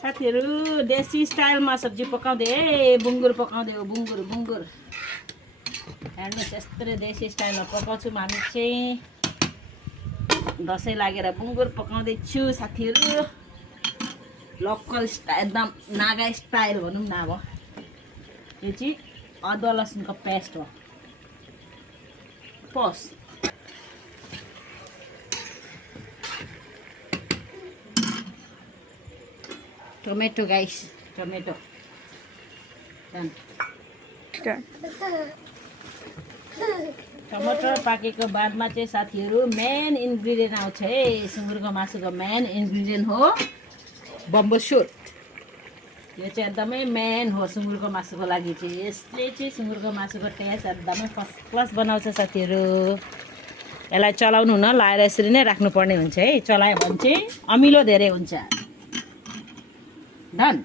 साथीहरु देसी स्टाइलमा सब्जी पकाउँदै बुङ्गुर पकाउँदै हो बुङ्गुर हेर्नुहोस् यस्तै देसी स्टाइलमा पकाउँछु हामी चाहिँ दसैँ लागेर बुङ्गुर पकाउँदैछु साथीहरु लोकल स्टाइल एकदम नागा स्टाइल भनौँ न अब यो चाहिँ अदुवा लसुनको पेस्ट हो पस टोमेटो गाइस टोमेटो टमाटर पाकेको बादमा चाहिँ साथीहरु मेन इन्ग्रेडिएन्ट आउँछ है सुँगुरको मासुको मेन इन्ग्रेडिएन्ट हो बम्बो सुट यो चाहिँ एकदमै मेन हो सुँगुरको मासुको लागि चाहिँ यसले चाहिँ सुँगुरको मासुको टेस्ट एकदमै फर्स्ट क्लास बनाउँछ साथीहरु यसलाई चलाउनु हुन लाएर यसरी नै राख्नुपर्ने हुन्छ है चलायो भने चाहिँ अमिलो धेरै हुन्छ डन